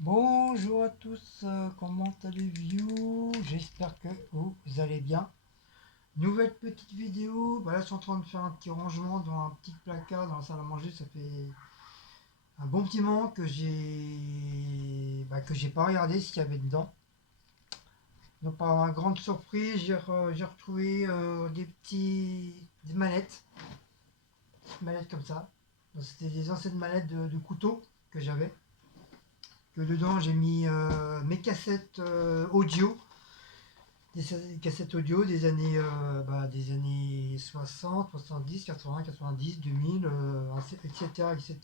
Bonjour à tous, comment allez-vous? J'espère que vous allez bien. Nouvelle petite vidéo, là je suis en train de faire un petit rangement dans un petit placard dans la salle à manger. Ça fait un bon petit moment que j'ai pas regardé ce qu'il y avait dedans. Donc par ma grande surprise, j'ai retrouvé des manettes comme ça. Donc, c'était des anciennes manettes de couteau que j'avais. Que dedans j'ai mis mes cassettes audio, des cassettes audio des années 60, 70, 80, 90, 2000, etc., etc.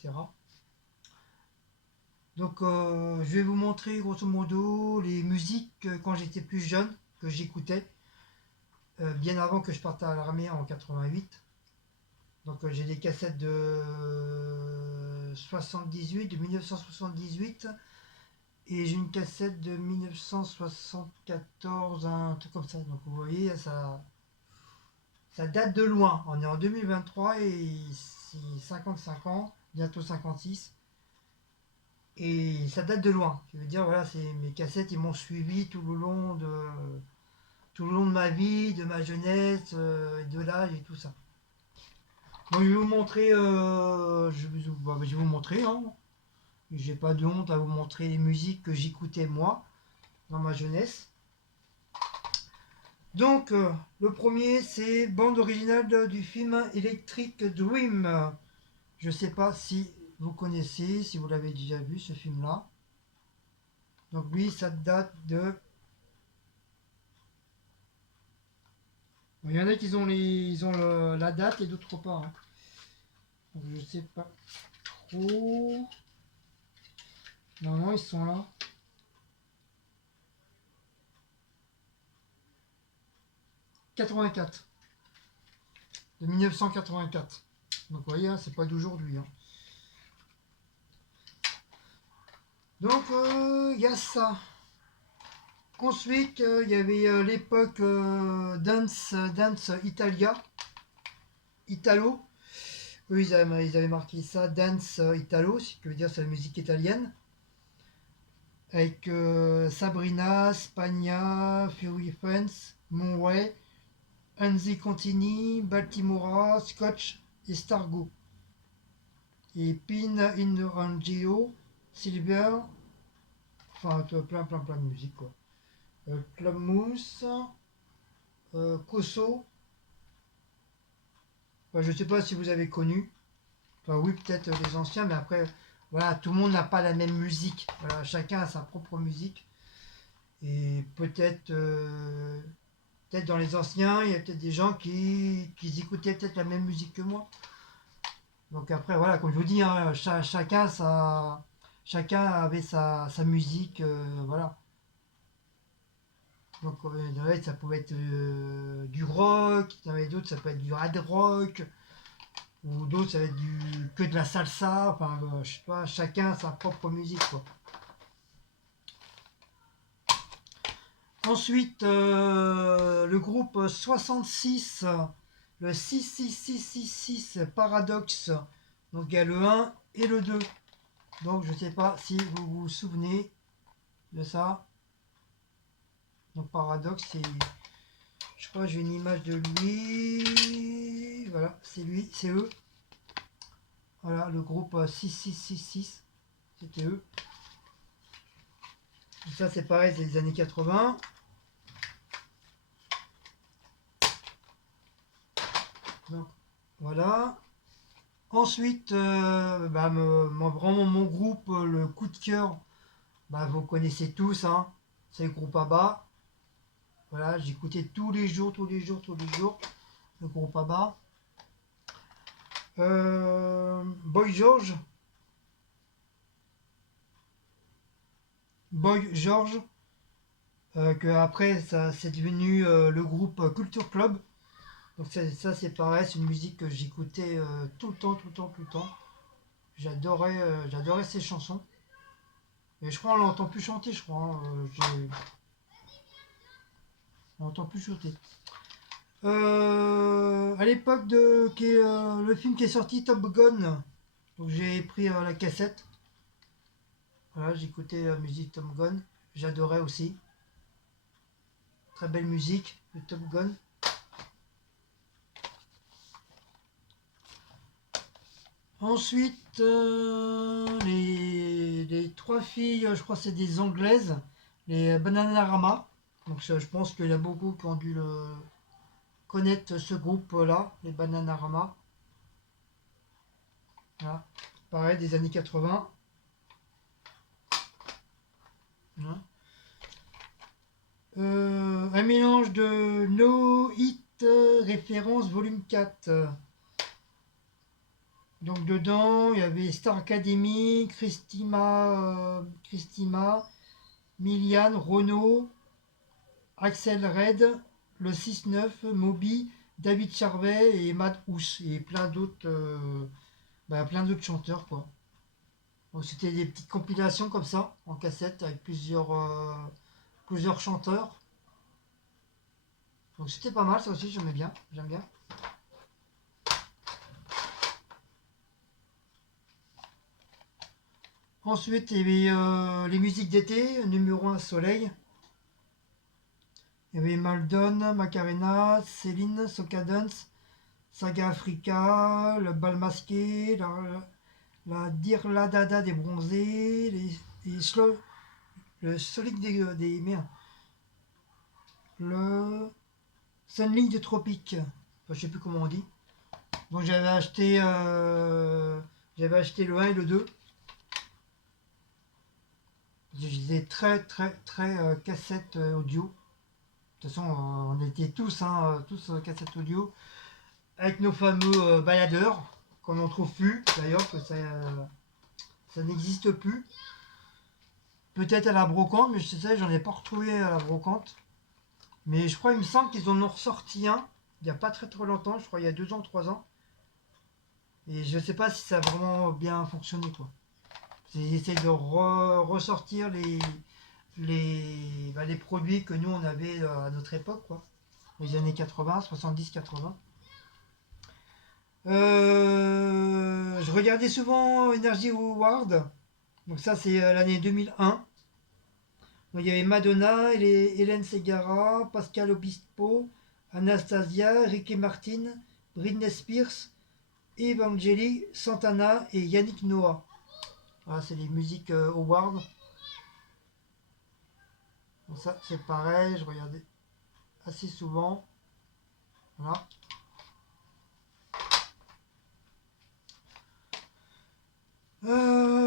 Donc je vais vous montrer grosso modo les musiques quand j'étais plus jeune, que j'écoutais, bien avant que je parte à l'armée en 88. Donc j'ai des cassettes de 78, de 1978, et j'ai une cassette de 1974, un truc comme ça. Donc vous voyez, ça date de loin. On est en 2023 et c'est 55 ans, bientôt 56. Et ça date de loin. Je veux dire, voilà, mes cassettes, ils m'ont suivi tout le long de ma vie, de ma jeunesse, de l'âge et tout ça. Donc je vais vous montrer, je vais vous montrer, hein. J'ai pas de honte à vous montrer les musiques que j'écoutais moi dans ma jeunesse. Donc, le premier, c'est bande originale du film Electric Dream. Je ne sais pas si vous connaissez, si vous l'avez déjà vu, ce film-là. Donc, lui, ça date de. Il y en a qui ont, la date et d'autres pas, hein. Donc, je ne sais pas trop. Normalement, ils sont là. 84. De 1984. Donc, vous voyez, hein, c'est pas d'aujourd'hui, hein. Donc, il y a ça. Ensuite, il y avait l'époque Dance Italia, Italo. Eux, ils avaient marqué ça, Dance Italo, ce qui veut dire c'est la musique italienne. Avec Sabrina, Spagna, Fury Friends, Monway, Anzi Contini, Baltimora, Scotch et Stargo. Et Pin in Angio, Silver, enfin plein de musique quoi. Club Mousse, Cosso. Enfin, je ne sais pas si vous avez connu. Enfin, oui, peut-être les anciens, mais après, voilà, tout le monde n'a pas la même musique. Voilà, chacun a sa propre musique. Et peut-être dans les anciens, il y a peut-être des gens qui écoutaient peut-être la même musique que moi. Donc après, voilà, comme je vous dis, hein, chacun avait sa musique, voilà. Donc ça pouvait être du rock, il y en avait d'autres, ça peut être du hard rock, ou d'autres ça va être que de la salsa, enfin je sais pas, chacun a sa propre musique quoi. Ensuite le groupe 66, le 66666 Paradox, donc il y a le 1 et le 2, donc je sais pas si vous vous souvenez de ça. Donc Paradox, c'est, je crois que j'ai une image de lui, voilà, c'est lui, c'est eux, voilà le groupe 6666, c'était eux. Ça c'est pareil, c'est les années 80. Donc voilà. Ensuite, vraiment mon groupe, le coup de cœur, vous connaissez tous, hein, c'est le groupe ABBA. Voilà, j'écoutais tous les jours, tous les jours, tous les jours, le groupe ABBA. Boy George. Boy George, que après ça c'est devenu le groupe Culture Club. Donc ça c'est pareil, c'est une musique que j'écoutais tout le temps, tout le temps, tout le temps. J'adorais ces chansons. Et je crois qu'on l'entend plus chanter, je crois, hein. On l'entend plus chanter. À l'époque le film qui est sorti, Top Gun, donc j'ai pris la cassette. Voilà, j'écoutais la musique Top Gun. J'adorais aussi. Très belle musique de Top Gun. Ensuite, les trois filles, je crois que c'est des Anglaises, les Bananarama. Donc je pense qu'il y a beaucoup qui ont dû connaître ce groupe-là, les Bananarama. Voilà. Pareil, des années 80. Voilà. Un mélange de No Hit référence volume 4. Donc dedans, il y avait Star Academy, Christima, Miliane, Renault, Axel Red, le 6-9, Moby, David Charvet et Matt Houss et plein d'autres chanteurs quoi. Donc c'était des petites compilations comme ça en cassette avec plusieurs chanteurs. Donc c'était pas mal ça aussi, j'aimais bien, j'aime bien. Ensuite, il y avait les musiques d'été, numéro 1 Soleil. Il y avait Maldon, Macarena, Céline, Soca Dance, Saga Africa, le bal masqué, la Dirla Dada des bronzés, le Solic merde, le Sunlight des tropiques. Enfin, je sais plus comment on dit. Donc j'avais acheté le 1 et le 2. J'ai très très très cassette audio. De toute façon, on était tous cassette audio avec nos fameux baladeurs qu'on n'en trouve plus d'ailleurs, que ça n'existe plus. Peut-être à la brocante, mais je sais, j'en ai pas retrouvé à la brocante. Mais je crois, il me semble qu'ils en ont ressorti un il n'y a pas très très longtemps, je crois il y a 2 ans, 3 ans. Et je sais pas si ça a vraiment bien fonctionné quoi. Ils essaient de ressortir les produits que nous on avait à notre époque quoi. Les années 80, 70, 80. Je regardais souvent Energy Award. Donc ça c'est l'année 2001. Donc, il y avait Madonna, Hélène Segara, Pascal Obispo, Anastasia, Ricky Martin, Britney Spears, Evangeli, Santana et Yannick Noah. Voilà, c'est les musiques awards. Donc ça c'est pareil, je regardais assez souvent. Voilà.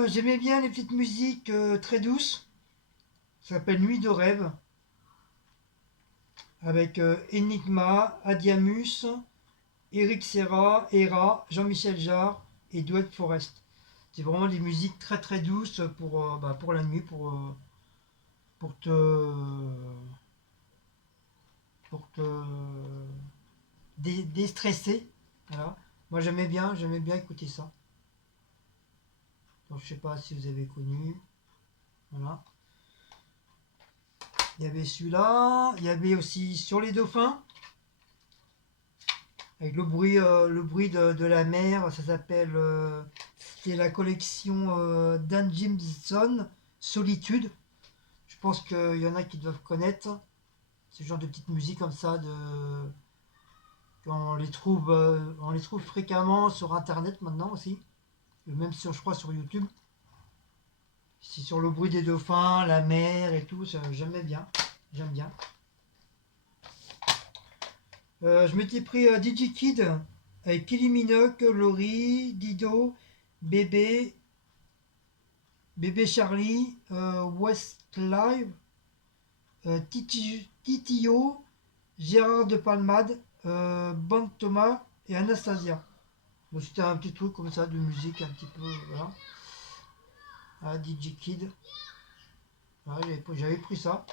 J'aimais bien les petites musiques très douces. Ça s'appelle Nuit de rêve. Avec Enigma, Adiamus, Eric Serra, Hera, Jean-Michel Jarre et Dwight Forrest. C'est vraiment des musiques très très douces pour la nuit, pour te, pour te déstresser. Voilà. Moi j'aimais bien écouter ça. Donc je sais pas si vous avez connu. Voilà. Il y avait celui-là. Il y avait aussi Sur les dauphins. Avec le bruit de la mer. Ça s'appelle. C'était la collection Dan Jimson, Solitude. Je pense qu'il y en a qui doivent connaître. Ce genre de petites musiques comme ça. On les trouve fréquemment sur Internet maintenant aussi. Et même je crois sur YouTube. C'est sur le bruit des dauphins, la mer et tout. J'aimais bien. J'aime bien. Je m'étais pris DigiKid avec Kylie Minogue, Laurie, Dido, Bébé, Bébé Charlie, Westlife, Titio, Gérard de Palmade, Bon Thomas et Anastasia. Donc c'était un petit truc comme ça de musique un petit peu. Voilà. DigiKid. Voilà, j'avais pris ça.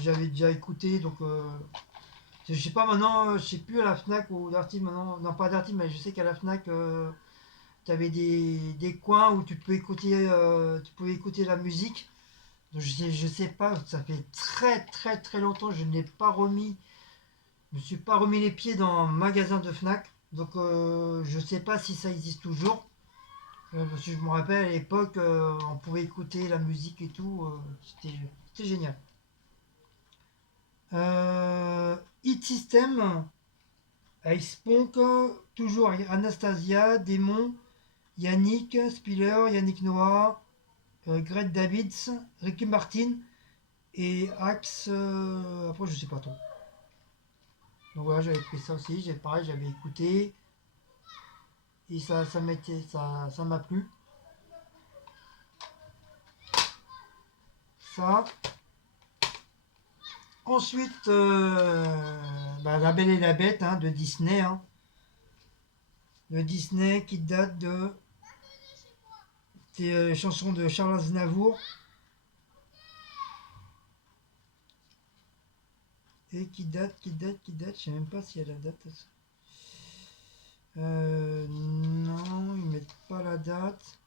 J'avais déjà écouté donc. Je sais pas maintenant, je sais plus à la Fnac ou Darty maintenant, non pas Darty, mais je sais qu'à la Fnac, tu avais des coins où tu pouvais écouter la musique. Donc je sais pas, ça fait très très très longtemps, je me suis pas remis les pieds dans un magasin de Fnac. Donc je sais pas si ça existe toujours. Parce que je me rappelle à l'époque, on pouvait écouter la musique et tout, c'était génial. Hit System, avec Spunk, toujours avec Anastasia, Démon, Yannick Spiller, Yannick Noah, Greg Davids, Ricky Martin et Axe. Après, je sais pas trop. Donc voilà, j'avais pris ça aussi. Pareil, j'avais écouté et ça m'a plu. Ça. Ensuite, La Belle et la Bête hein, de Disney. Hein. De Disney qui date de des chansons de Charles Aznavour et qui date, je sais même pas si elle a la date. Non, ils mettent pas la date.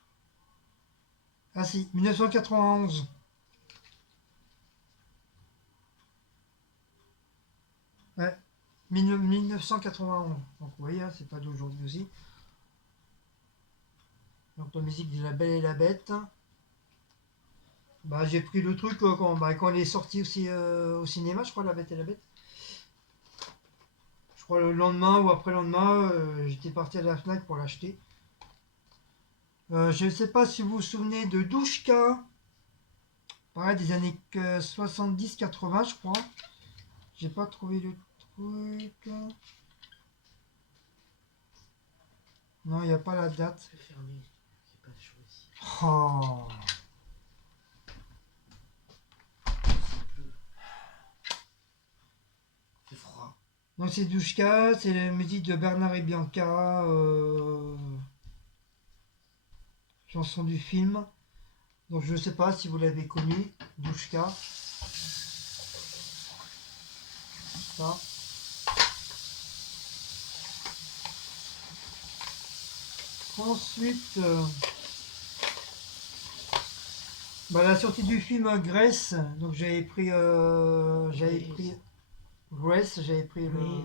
Ah si, 1991. Ouais, 1991. Donc vous voyez, hein, c'est pas d'aujourd'hui aussi. Donc la musique de La Belle et la Bête. Bah j'ai pris le truc quand elle est sortie aussi au cinéma, je crois, La Bête et la Bête. Je crois le lendemain ou après le lendemain, j'étais parti à la Fnac pour l'acheter. Je ne sais pas si vous vous souvenez de Douchka, pareil des années 70-80 je crois. J'ai pas trouvé le truc. Non, il n'y a pas la date. C'est fermé. C'est pas chaud ici. Oh. C'est froid. Donc c'est Douchka, c'est la musique de Bernard et Bianca, chanson du film. Donc je ne sais pas si vous l'avez connu, Douchka. Ça. Ensuite, la sortie du film Grace, donc Grace, j'avais pris le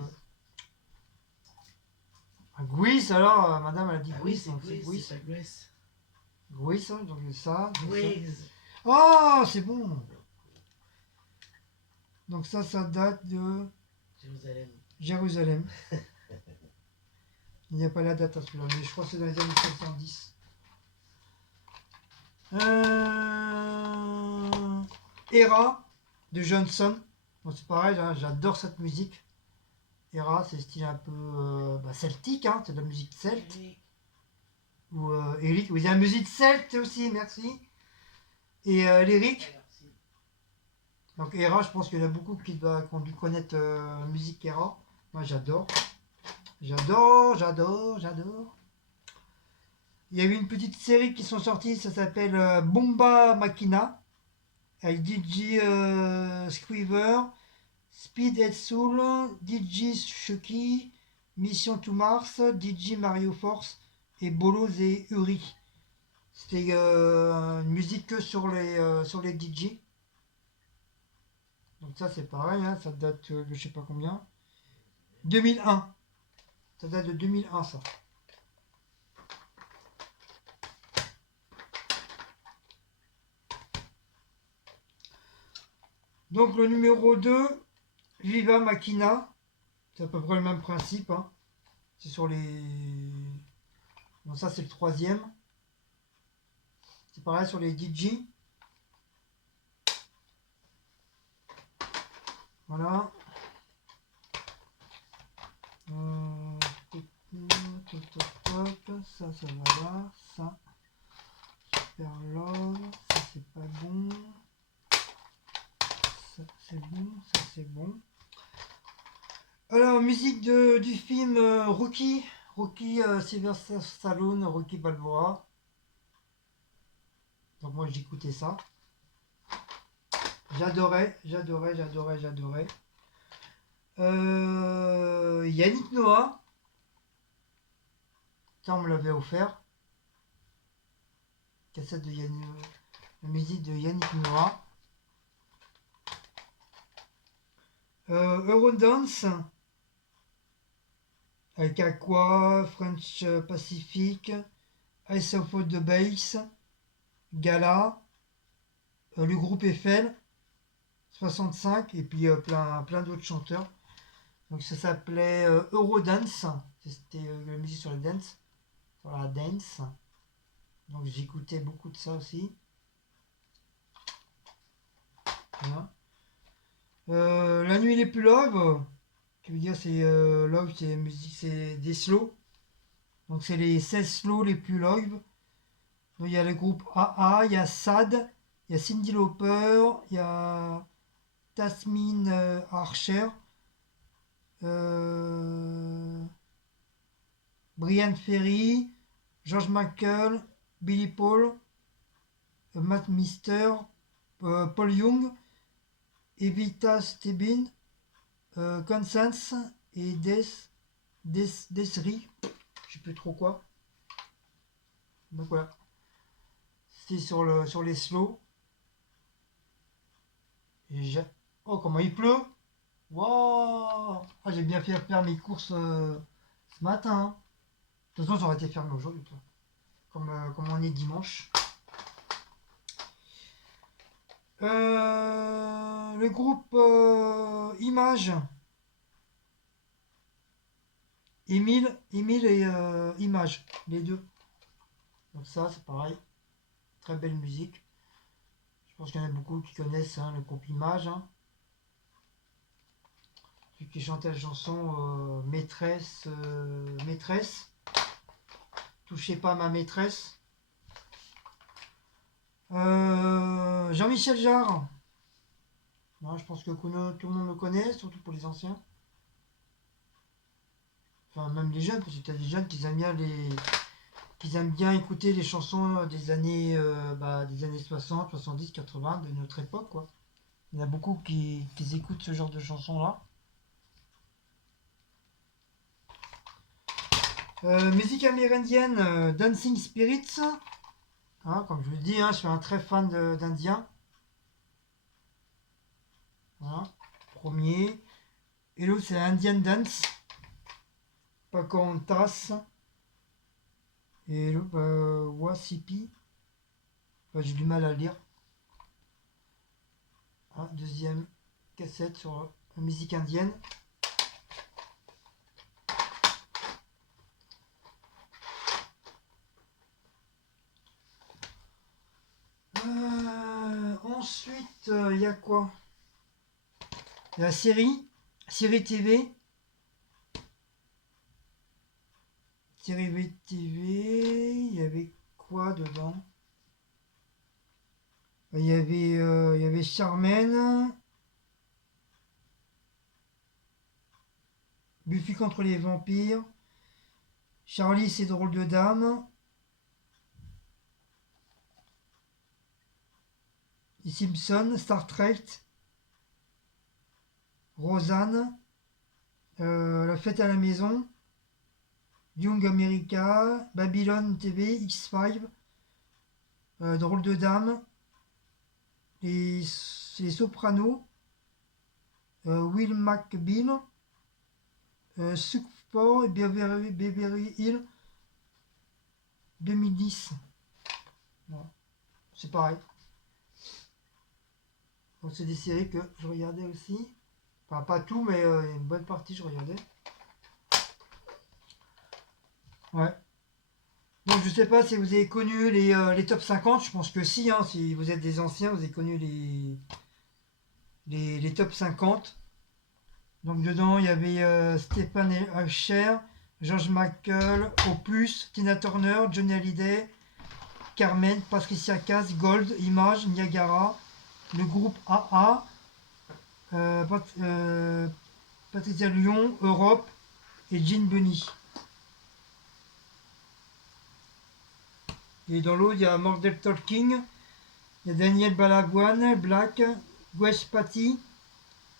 Grease alors, madame elle a dit Ah oui, Grease, c'est donc c'est Grease, Grease. c'est pas Grace. Grease, donc ça. Grease. Oh, c'est bon. Donc ça date de Jérusalem. Jérusalem. Il n'y a pas la date à celui-là, mais je crois que c'est dans les années 70. Era de Johnson. Bon, c'est pareil, hein, j'adore cette musique. Era, c'est style un peu celtique, hein, c'est de la musique celte. Ou Eric, oui, il y a la musique celte aussi, merci. Et lyrique. Donc Era, je pense qu'il y en a beaucoup qui ont dû connaître la musique Era. Moi j'adore. J'adore. Il y a eu une petite série qui sont sorties, ça s'appelle Bomba Machina, avec DJ Squiver, Speed Soul, DJ Chucky, Mission to Mars, DJ Mario Force et Bolos et Uri. C'était une musique que sur les DJ. Donc ça c'est pareil, hein, ça date de je sais pas combien. 2001. Ça date de 2001 ça. Donc le numéro 2, Viva Machina. C'est à peu près le même principe. Hein. C'est sur les... Bon ça c'est le troisième. C'est pareil sur les DJ. Voilà. Ça va là. Ça. Super Love. Ça c'est pas bon. Ça c'est bon. Ça c'est bon. Alors, musique du film Rocky. Rocky Sylvester Stallone, Rocky Balboa. Donc moi j'écoutais ça. J'adorais. Yannick Noah. Ça on me l'avait offert. Cassette de Yannick. La musique de Yannick Noah. Eurodance. Avec Aqua, French Pacific, Ice of the Base, Gala, le groupe Eiffel, 65, et puis plein d'autres chanteurs. Donc ça s'appelait Eurodance, c'était la musique sur la dance. Donc j'écoutais beaucoup de ça aussi. Voilà. La nuit les plus love, qui veut dire c'est love, c'est musique, c'est des slow. Donc c'est les 16 slow les plus love. Donc il y a le groupe AA, il y a Sad, il y a Cyndi Lauper, il y a Tasmin Archer, Brian Ferry, George Michael, Billy Paul, Matt Mister, Paul Young, Evita Stebin, Constance et Desri, je sais plus trop quoi. Donc voilà, c'était sur les slows. Oh, comment il pleut! Waouh! Ah, j'ai bien fait faire mes courses ce matin, hein. De toute façon, j'aurais été fermé aujourd'hui, toi. Comme on est dimanche. Le groupe Image. Émile et Image, les deux. Donc ça, c'est pareil. Très belle musique. Je pense qu'il y en a beaucoup qui connaissent hein, le groupe Image. Hein. Celui qui chantait la chanson Maîtresse. Touchez pas ma maîtresse. Jean-Michel Jarre. Non, je pense que tout le monde le connaît, surtout pour les anciens. Enfin, même les jeunes, parce que tu as des jeunes qui aiment bien écouter les chansons des années 60, 70, 80, de notre époque, quoi. Il y en a beaucoup qui écoutent ce genre de chansons-là. Musique amérindienne, Dancing Spirits. Hein, comme je vous le dis, hein, je suis un très fan d'Indien. Voilà, premier. Et l'autre, c'est Indian Dance. Pocahontas. Et l'autre, Wasipi. Enfin, j'ai du mal à lire. Ah, deuxième cassette sur la musique indienne. Ensuite, il y a quoi? Il y a la série TV. Série TV, il y avait quoi dedans? Il y avait Charmaine, Buffy contre les vampires, Charlie et ses drôles de dames, les Simpsons, Star Trek, Roseanne, La fête à la maison, Young America, Babylon TV, X-Files, Drôle de dames, les Sopranos, Will McBeal, Southpaw et Beverly Hills 2010. Voilà. C'est pareil. Donc c'est des séries que je regardais aussi. Enfin pas tout, mais une bonne partie je regardais. Ouais. Donc je sais pas si vous avez connu les top 50, je pense que si, hein, si vous êtes des anciens, vous avez connu les top 50. Donc dedans il y avait Stéphane Asher, George Michael, Opus, Tina Turner, Johnny Hallyday, Carmen, Patricia Cass, Gold, Image, Niagara, le groupe AA, Patricia Lyon, Europe et Gene Bunny. Et dans l'autre, il y a Mordel Talking, il y a Daniel Balavoine, Black, Wes Patty,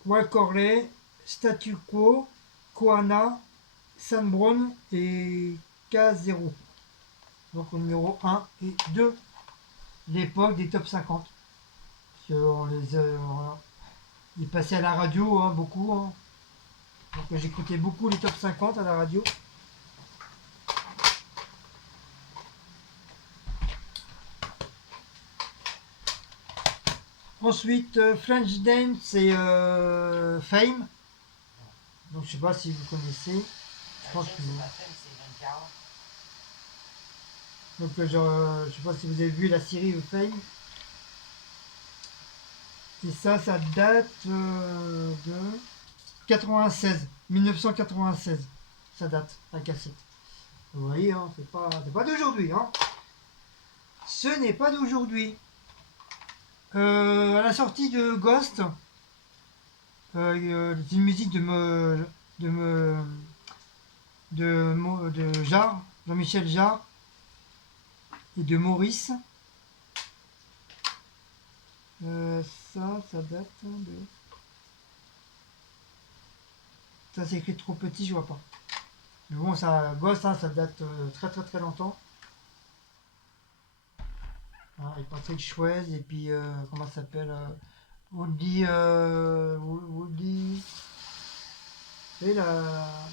Wal Corley, Statu Quo, Koana, Sam Brown et K0. Donc au numéro 1 et 2, l'époque des top 50. Sur ils passaient à la radio, hein, beaucoup. Hein. Donc j'écoutais beaucoup les top 50 à la radio. Ensuite, French Dance et Fame. Donc je sais pas si vous connaissez. Je pense que vous. Donc je sais pas si vous avez vu la série Fame. Et ça date de 96, 1996. Ça date, la cassette. Vous voyez, hein, c'est pas d'aujourd'hui. Hein. Ce n'est pas d'aujourd'hui. À la sortie de Ghost, c'est une musique de Jarre, Jean-Michel Jarre et de Maurice. Ça date de. Ça c'est écrit trop petit, je vois pas. Mais bon, Ghost, hein, ça date très très très longtemps. Hein, avec Patrick Chouez et puis comment ça s'appelle Woody. Woody. Vous savez,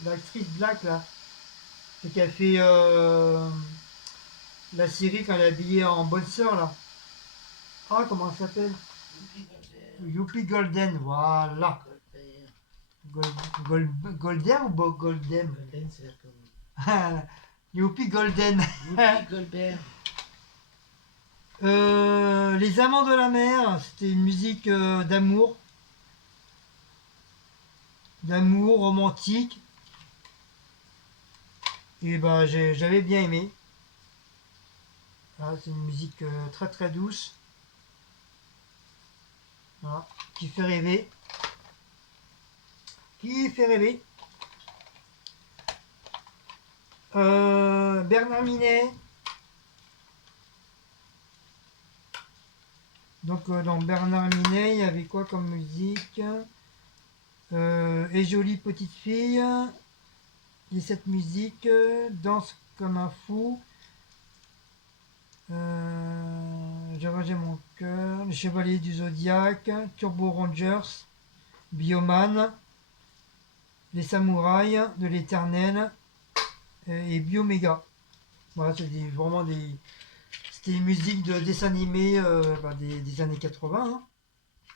l'actrice Black là, c'est qui a fait la série quand elle est habillée en bonne sœur là. Ah, comment ça s'appelle? Youpi Golden, voilà. Golden ou Golden? Golden, c'est comme. Youpi Golden. Youpi Goldberg. Les Amants de la mer, c'était une musique d'amour. D'amour romantique. Et bah j'avais bien aimé. Voilà, c'est une musique très très douce. Voilà, qui fait rêver. Qui fait rêver. Bernard Minet. Donc dans Bernard Minet, il y avait quoi comme musique? Et jolie petite fille. Et cette musique, danse comme un fou. J'ai rangé mon cœur. Les Chevaliers du Zodiaque. Turbo Rangers. Bioman. Les Samouraïs de l'Éternel. Et Bioméga. Voilà, c'était vraiment des. C'était une musique de dessins animés des années 80. Hein.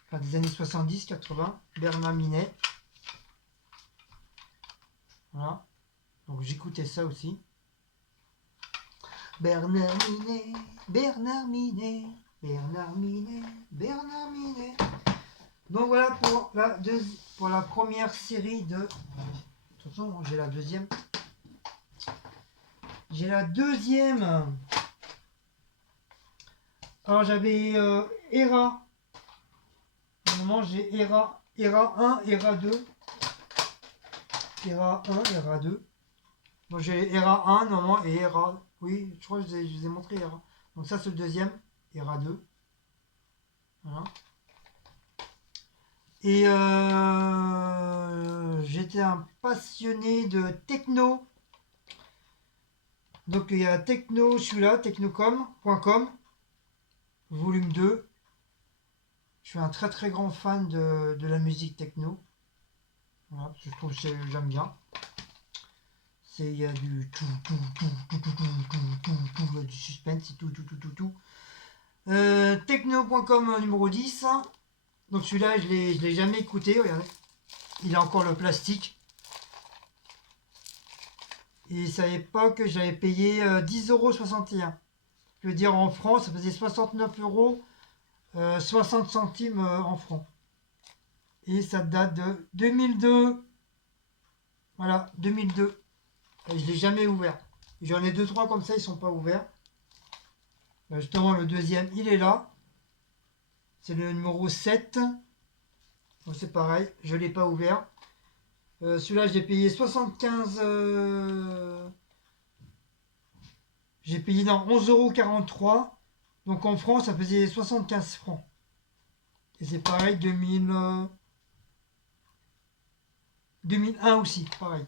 Enfin, des années 70-80. Bernard Minet. Voilà. Donc j'écoutais ça aussi. Bernard Minet, Bernard Minet, Bernard Minet, Bernard Minet. Donc voilà pour la première série de. De toute façon, j'ai la deuxième. J'ai la deuxième. Alors j'avais ERA. Normalement j'ai ERA 1, ERA 2. ERA 1, ERA 2. Donc j'ai ERA 1 normalement et ERA. Oui, je crois que je vous ai montré ERA. Donc ça c'est le deuxième, ERA 2. Voilà. Et j'étais un passionné de techno. Donc il y a techno, je suis là, technocom.com, volume 2. Je suis un très très grand fan de la musique techno. Voilà, je trouve que j'aime bien. Il y a du tout, il y a du suspense, c'est tout. Techno.com numéro 10. Donc celui-là, je l'ai jamais écouté, regardez. Il a encore le plastique. Et c'est à l'époque, j'avais payé 10,61 €. Je veux dire, en France, ça faisait 69 euros, 60 centimes en francs. Et ça date de 2002. Voilà, 2002. Et je ne l'ai jamais ouvert. J'en ai 2-3 comme ça, ils ne sont pas ouverts. Justement, le deuxième, il est là. C'est le numéro 7. Donc c'est pareil, je ne l'ai pas ouvert. Celui-là, j'ai payé 75. J'ai payé dans 11,43 €. Donc en France, ça faisait 75 francs. Et c'est pareil, 2001 aussi, pareil.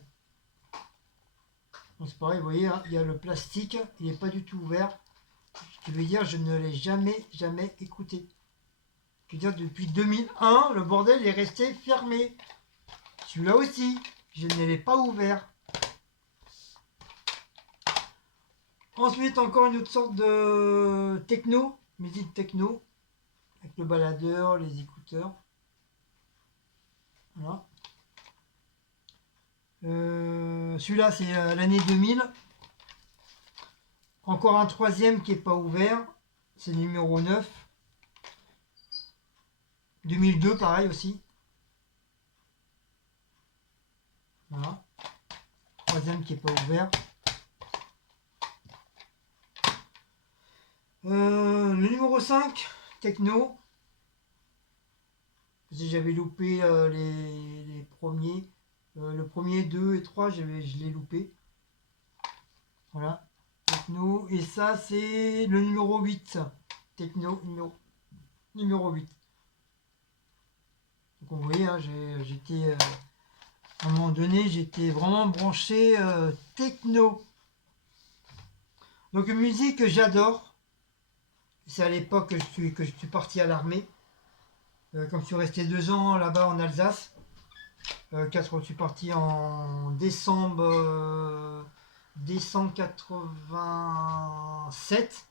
Donc c'est pareil, vous voyez, hein, il y a le plastique, il n'est pas du tout ouvert. Ce qui veut dire je ne l'ai jamais écouté. Je veux dire, depuis 2001, le bordel est resté fermé. Celui-là aussi, je ne l'ai pas ouvert. Ensuite, encore une autre sorte de techno, musique techno, le baladeur, les écouteurs. Voilà. Celui-là, c'est l'année 2000. Encore un troisième qui n'est pas ouvert. C'est le numéro 9. 2002, pareil aussi. Voilà. Troisième qui n'est pas ouvert. Le numéro 5, Techno. Si j'avais loupé les premiers. Le premier, 2 et 3, je l'ai loupé. Voilà. Techno. Et ça, c'est le numéro 8. Techno, numéro 8. Donc vous voyez, hein, j'étais... à un moment donné, j'étais vraiment branché techno. Donc musique que j'adore. C'est à l'époque que je suis parti à l'armée. Comme je suis resté 2 ans là-bas en Alsace. Je suis parti en décembre 87.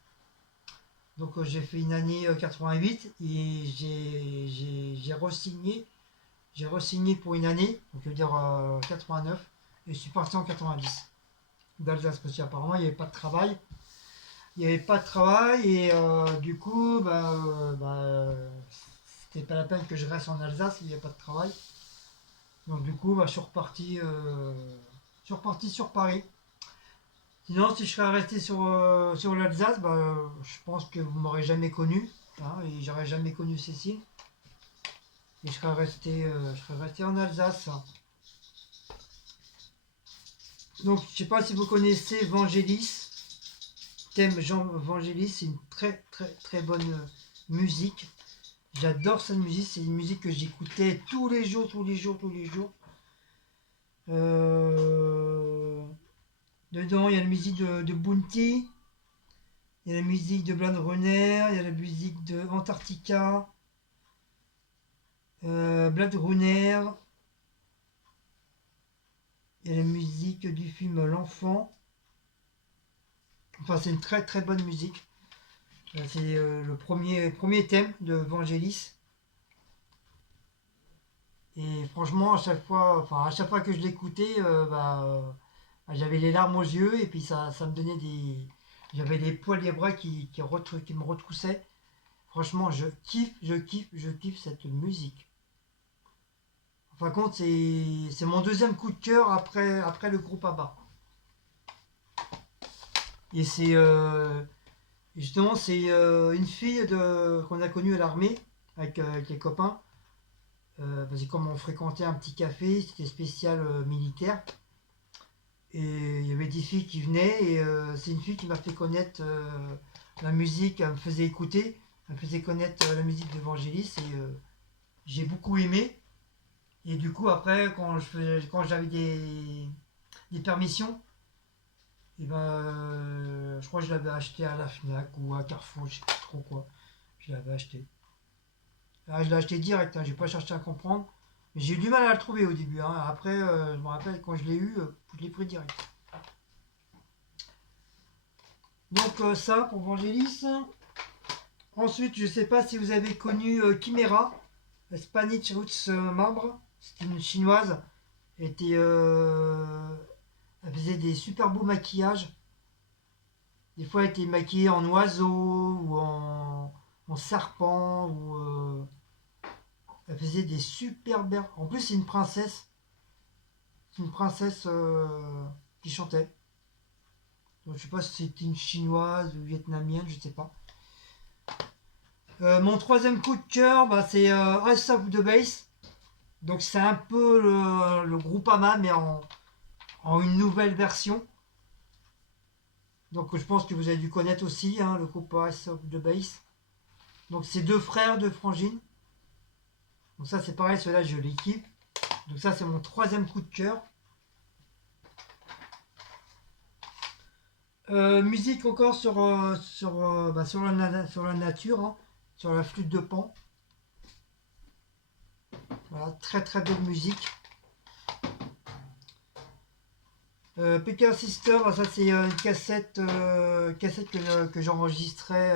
Donc j'ai fait une année 88 et j'ai re-signé. J'ai re-signé pour une année, donc je veux dire 89, et je suis parti en 90 d'Alsace parce qu'apparemment il n'y avait pas de travail. Il n'y avait pas de travail et du coup, c'était pas la peine que je reste en Alsace, il n'y a pas de travail. Donc du coup, je suis reparti sur Paris. Sinon, si je serais resté sur l'Alsace, je pense que vous m'aurez jamais connu, hein, et j'aurais jamais connu Cécile. Et je serais resté en Alsace. Donc, je sais pas si vous connaissez Vangelis. Thème Jean Vangelis, c'est une très très très bonne musique. J'adore cette musique, c'est une musique que j'écoutais tous les jours. Dedans, il y a la musique de Bounty, il y a la musique de Blade Runner, il y a la musique de Antarctica, Blade Runner, il y a la musique du film L'Enfant. Enfin, c'est une très très bonne musique. C'est le premier thème de Vangelis. Et franchement, à chaque fois que je l'écoutais, j'avais les larmes aux yeux et puis ça me donnait des. J'avais les poils des bras qui me retroussaient. Franchement, je kiffe cette musique. En fin de compte, c'est mon deuxième coup de cœur après le groupe ABBA. Et justement, c'est une fille qu'on a connue à l'armée avec les copains. Parce que comme on fréquentait un petit café, c'était spécial militaire. Et il y avait des filles qui venaient et c'est une fille qui m'a fait connaître la musique, elle me faisait écouter, elle me faisait connaître la musique d'Evangelis et j'ai beaucoup aimé. Et du coup après quand j'avais des permissions, et je crois que je l'avais acheté à la Fnac ou à Carrefour, je sais pas trop quoi. Je l'avais acheté. Ah, je l'ai acheté direct, hein, j'ai pas cherché à comprendre. Mais j'ai eu du mal à le trouver au début, hein. Après, je me rappelle quand je l'ai eu, je l'ai pris direct. Donc ça pour Vangelis. Ensuite, je sais pas si vous avez connu Chimera, Spanish Roots Marbre. C'était une chinoise. Elle faisait des super beaux maquillages. Des fois, elle était maquillée en oiseau ou en serpent. Elle faisait des super belles. En plus, c'est une princesse. C'est une princesse qui chantait. Donc, je sais pas si c'était une chinoise ou vietnamienne, je sais pas. Mon troisième coup de cœur, c'est Ice of the Base. Donc c'est un peu le groupe AMA, mais en une nouvelle version. Donc je pense que vous avez dû connaître aussi, hein, le groupe Ice of the Base. Donc c'est deux frères, deux frangines. Donc ça c'est pareil, ceux-là je les kiffe. Donc ça c'est mon troisième coup de cœur. Musique encore sur la nature, hein, sur la flûte de Pan. Voilà, très très belle musique. PK Sister, ça c'est une cassette que j'enregistrais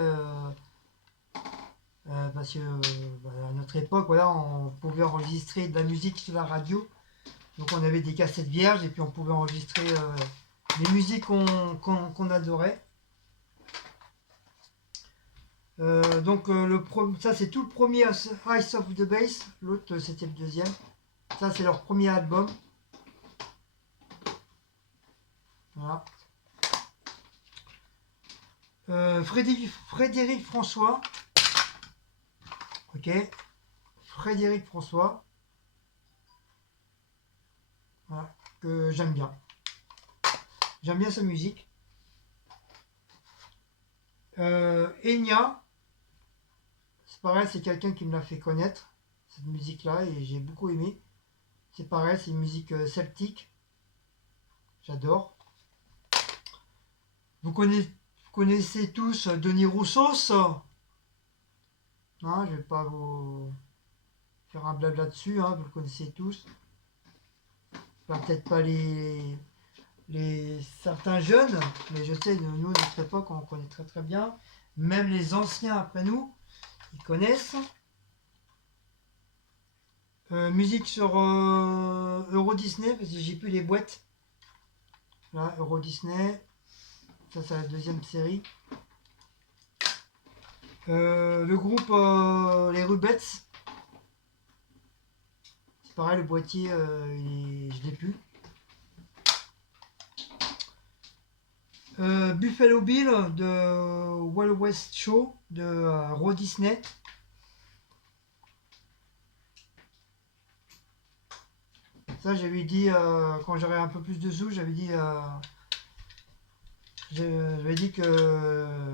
Parce que à notre époque, voilà, on pouvait enregistrer de la musique sur la radio. Donc on avait des cassettes vierges et puis on pouvait enregistrer les musiques qu'on adorait. Ça c'est tout le premier Ice of the Bass, l'autre c'était le deuxième. Ça c'est leur premier album. Voilà. Frédéric François. Ok. Frédéric François. Voilà. Que j'aime bien. J'aime bien sa musique. Enya. C'est pareil, c'est quelqu'un qui me l'a fait connaître, cette musique-là, et j'ai beaucoup aimé. C'est pareil, c'est une musique celtique. J'adore. Vous connaissez tous Denis Roussos. Hein, je vais pas vous faire un blabla dessus, hein, vous le connaissez tous. Enfin, peut-être pas les certains jeunes, mais je sais, nous, de notre époque, on connaît très très bien. Même les anciens après nous, ils connaissent. Musique sur Euro Disney, parce que j'ai plus les boîtes. Là, Euro Disney. Ça, c'est la deuxième série. Le groupe Les Rubettes. C'est pareil, le boîtier, je l'ai plus. Buffalo Bill de Wild West Show de Euro Disney. Ça, j'avais dit, quand j'aurais un peu plus de sous, j'avais dit que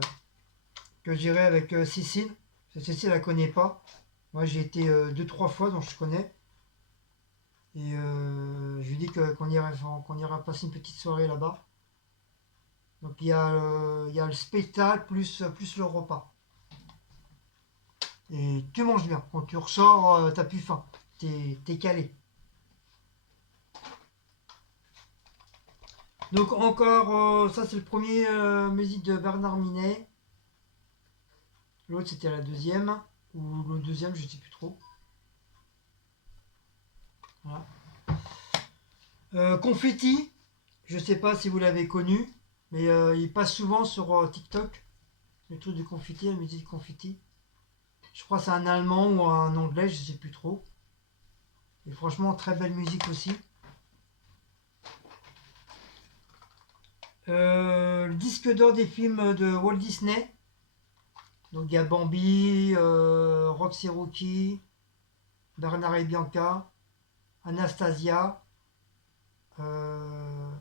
j'irais avec Cécile. Parce que Cécile, elle la connaît pas. Moi, j'ai été 2-3 fois, donc je connais. Et je lui dis qu'on ira passer une petite soirée là-bas. Donc il y a le spectacle plus le repas. Et tu manges bien. Quand tu ressors, t'as plus faim. T'es calé. Donc encore, ça c'est le premier musique de Bernard Minet. L'autre c'était la deuxième. Ou le deuxième, je sais plus trop. Voilà. Confetti, je sais pas si vous l'avez connu, mais il passe souvent sur TikTok. Le truc de Confetti, la musique de Confetti. Je crois que c'est un allemand ou un anglais, je sais plus trop. Et franchement, très belle musique aussi. Le disque d'or des films de Walt Disney. Donc il y a Bambi, Roxy Rookie, Bernard et Bianca, Anastasia. euh,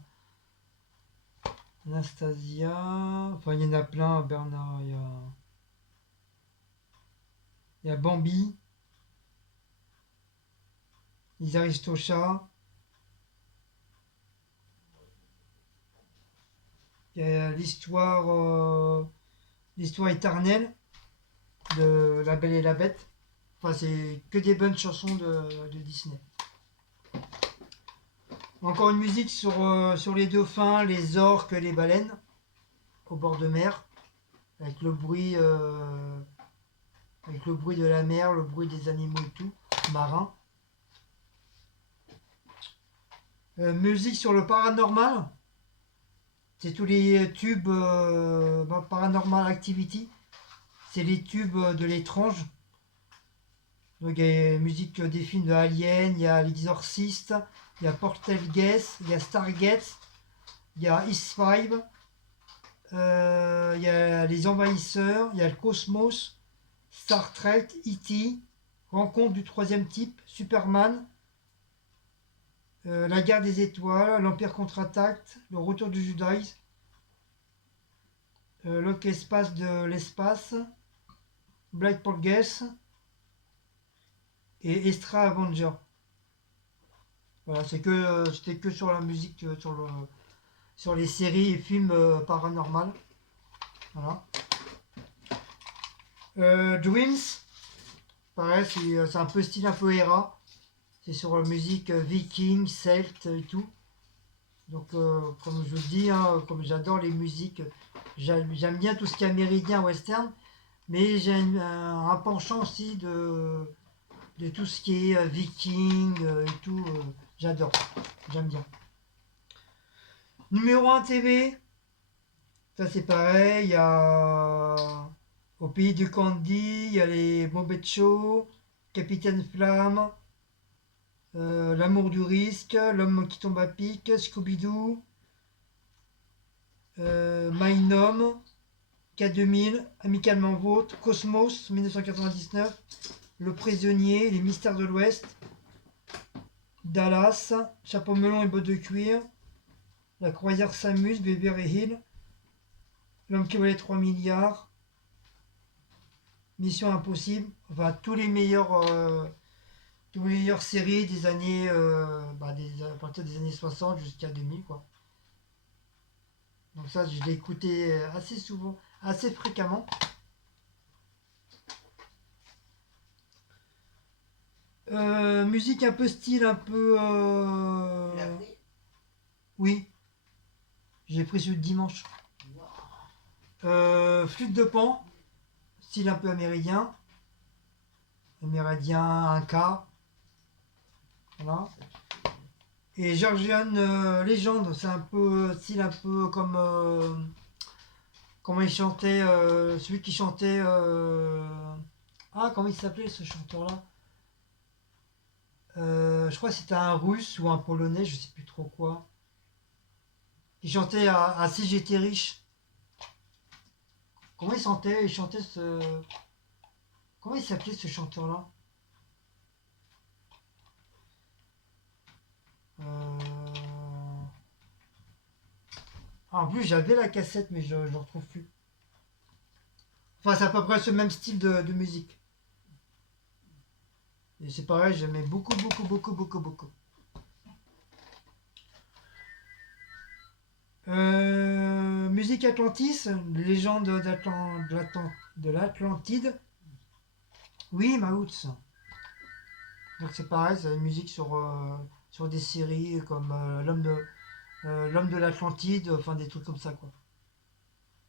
Anastasia. Enfin, il y en a plein. Bernard, il y a Bambi, les Aristochats. Il y a l'histoire éternelle de La Belle et la Bête. Enfin, c'est que des bonnes chansons de Disney. Encore une musique sur les dauphins, les orques, les baleines au bord de mer, avec le bruit de la mer, le bruit des animaux et tout, marins. Musique sur le paranormal, c'est tous les tubes Paranormal Activity, c'est les tubes de l'étrange. Donc il y a musique des films de Alien, il y a l'Exorciste, il y a Portalgeist, il y a Stargate, il y a X-Files, il y a Les Envahisseurs, il y a le Cosmos, Star Trek, E.T., Rencontre du troisième type, Superman, La guerre des étoiles, l'Empire contre-attaque, Le retour du Judaïsme, L'autre espace de l'espace, Black Polgues et Extra Avenger. Voilà, c'était que sur la musique, sur les séries et films paranormales. Voilà. Dreams, pareil, c'est un peu style un peu Hera. C'est sur la musique viking, celte et tout. Donc, comme je vous le dis, hein, comme j'adore les musiques, j'aime bien tout ce qui est amérindien, western. Mais j'ai un penchant aussi de tout ce qui est viking et tout. J'adore, j'aime bien. Numéro un TV, ça c'est pareil, il y a Au pays du Candy, il y a les Bobette Show, Capitaine Flamme, L'amour du risque, L'homme qui tombe à pic, Scooby-Doo, My Nom, K2000, Amicalement Vôtre, Cosmos 1999, Le Prisonnier, Les Mystères de l'Ouest, Dallas, Chapeau melon et bottes de cuir, La croisière s'amuse, Beverly Hill, L'homme qui valait 3 milliards, Mission Impossible, enfin tous les meilleures séries des années, à partir des années 60 jusqu'à 2000 quoi. Donc ça, je l'ai écouté assez souvent, assez fréquemment. Musique un peu style, un peu... Tu l'as pris? Oui, j'ai pris celui de dimanche. Wow. Flûte de Pan, style un peu amérindien. Amérindien, Inca. Voilà. Et Georgian Legend, c'est un peu style un peu comme... comment il chantait, celui qui chantait... comment il s'appelait ce chanteur-là? Je crois que c'était un russe ou un polonais, je sais plus trop quoi. Il chantait à Si j'étais riche. Comment il chantait? Il chantait ce. Comment il s'appelait ce chanteur-là? Euh, en plus, j'avais la cassette, mais je ne le retrouve plus. Enfin, c'est à peu près ce même style de musique. Et c'est pareil, j'aimais beaucoup, beaucoup, beaucoup, beaucoup, beaucoup. Musique Atlantis, légende de l'Atlantide. Oui, Maouts. Donc c'est pareil, c'est une musique sur des séries comme L'homme de l'Atlantide, enfin des trucs comme ça quoi.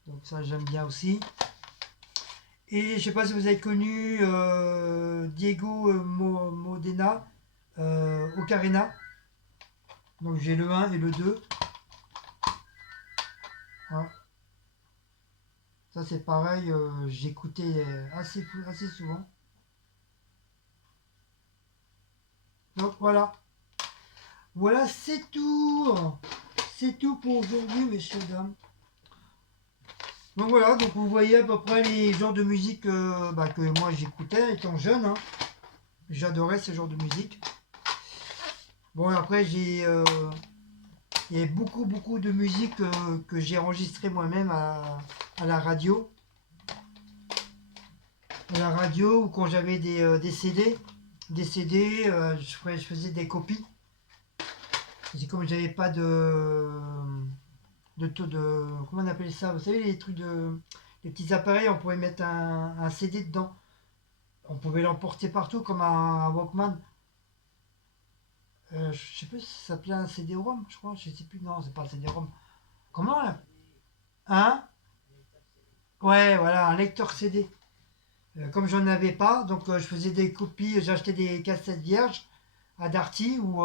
Donc ça j'aime bien aussi. Et je sais pas si vous avez connu Diego Modena, Ocarina. Donc j'ai le un et le 2. Voilà. Ça c'est pareil, j'écoutais assez souvent. Donc voilà. Voilà, c'est tout. C'est tout pour aujourd'hui, messieurs, dames. Donc voilà, donc vous voyez à peu près les genres de musique que moi j'écoutais étant jeune, hein. J'adorais ce genre de musique. Bon, après, il y a beaucoup, beaucoup de musique que j'ai enregistrée moi-même à la radio. À la radio, ou quand j'avais des CD. Des CD, je faisais des copies. C'est comme j'avais pas de. Comment on appelle ça? Vous savez, les trucs de. Les petits appareils, on pouvait mettre un CD dedans. On pouvait l'emporter partout comme un Walkman. Je sais plus si ça s'appelait un CD-ROM, je crois. Je sais plus. Non, c'est pas un CD-ROM. Comment là? Hein? Ouais, voilà, un lecteur CD. Comme j'en avais pas, donc je faisais des copies, j'achetais des cassettes vierges à Darty ou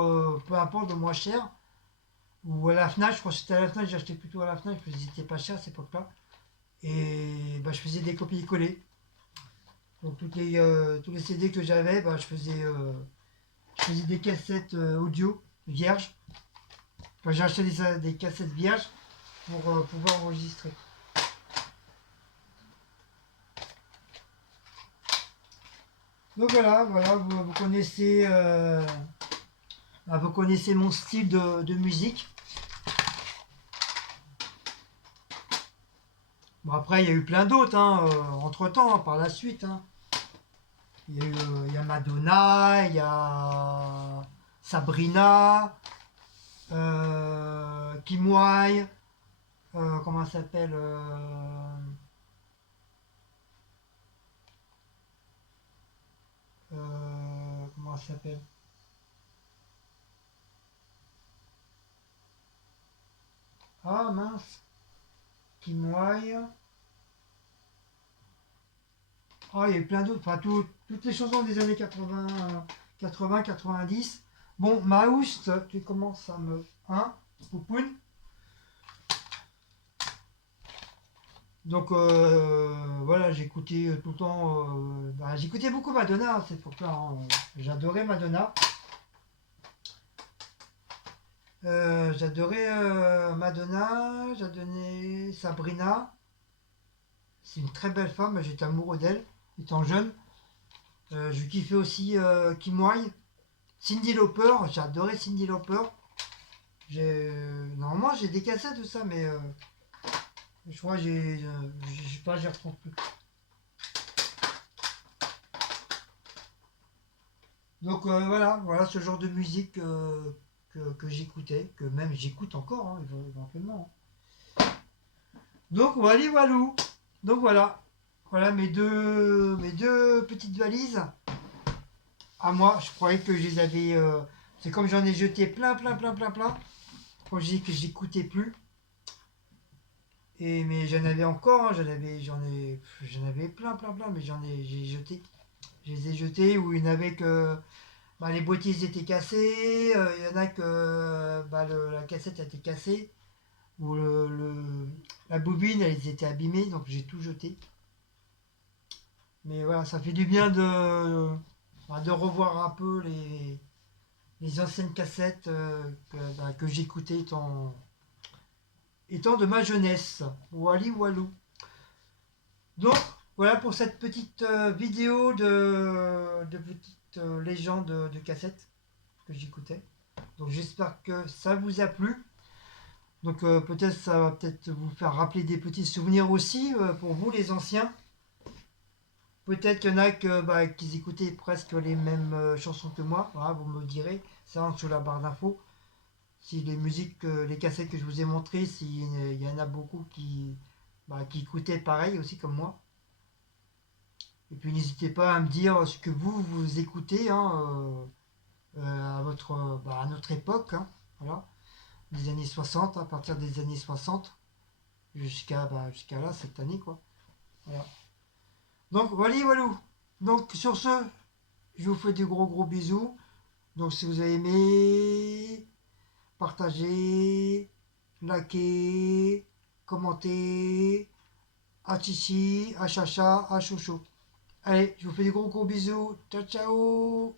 peu importe, de moins cher. Ou à la Fnac, je crois que c'était à la Fnac, j'achetais plutôt à la Fnac, parce que c'était pas cher à cette époque-là. Et bah, je faisais des copies-collées. Donc tous les CD que j'avais, bah, je faisais des cassettes audio vierges. Enfin, j'ai acheté des cassettes vierges pour pouvoir enregistrer. Donc voilà, voilà, vous connaissez mon style de musique. Bon après, il y a eu plein d'autres, hein, entre-temps, hein, par la suite, hein. Il y a Madonna, il y a Sabrina, Kim Wilde, comment elle s'appelle comment elle s'appelle? Ah mince, Kim Wilde. Ah, il y a eu plein d'autres, enfin toutes les chansons des années 80, 90. Bon, Maoust, tu commences à me... Hein, Poupoune. Donc voilà, j'écoutais tout le temps... j'écoutais beaucoup Madonna à cette époque-là, hein. J'adorais Madonna. J'adorais Madonna, j'adorais Sabrina. C'est une très belle femme, j'étais amoureux d'elle, étant jeune. Je kiffais aussi Kim Wilde. Cyndi Lauper, j'ai adoré Cyndi Lauper. Normalement, j'ai des cassettes de ça, mais je crois que je sais pas, j'y retrouve plus. Donc voilà ce genre de musique que j'écoutais, que même j'écoute encore, hein, éventuellement. Donc voilà, walou. Donc voilà mes deux petites valises. À moi, je croyais que je les avais. C'est comme j'en ai jeté plein. Quand je dis que j'écoutais plus. Mais j'en avais encore, hein, j'en avais plein, mais j'ai jeté. Je les ai jetés où il y en avait que les boîtiers ils étaient cassés, il y en a que la cassette a été cassée, ou la bobine elle était abîmée, donc j'ai tout jeté. Mais voilà, ça fait du bien de revoir un peu les anciennes cassettes que j'écoutais étant de ma jeunesse. Wally Walou. Donc, voilà pour cette petite vidéo de petite légende de cassette que j'écoutais. Donc, j'espère que ça vous a plu. Donc, peut-être ça va peut-être vous faire rappeler des petits souvenirs aussi pour vous, les anciens. Peut-être qu'il y en a qui écoutaient presque les mêmes chansons que moi. Voilà, vous me direz ça en dessous la barre d'infos. Si les musiques, les cassettes que je vous ai montrées, s'il y en a beaucoup qui écoutaient pareil aussi comme moi. Et puis n'hésitez pas à me dire ce que vous écoutez, hein, à notre époque, hein, voilà, des années 60, à partir des années 60 jusqu'à là, cette année, quoi. Voilà. Donc voilà. Donc sur ce, je vous fais des gros bisous. Donc si vous avez aimé, partagez, likez, commentez, à chichi, à chacha, à chouchou. Allez, je vous fais des gros bisous. Ciao ciao.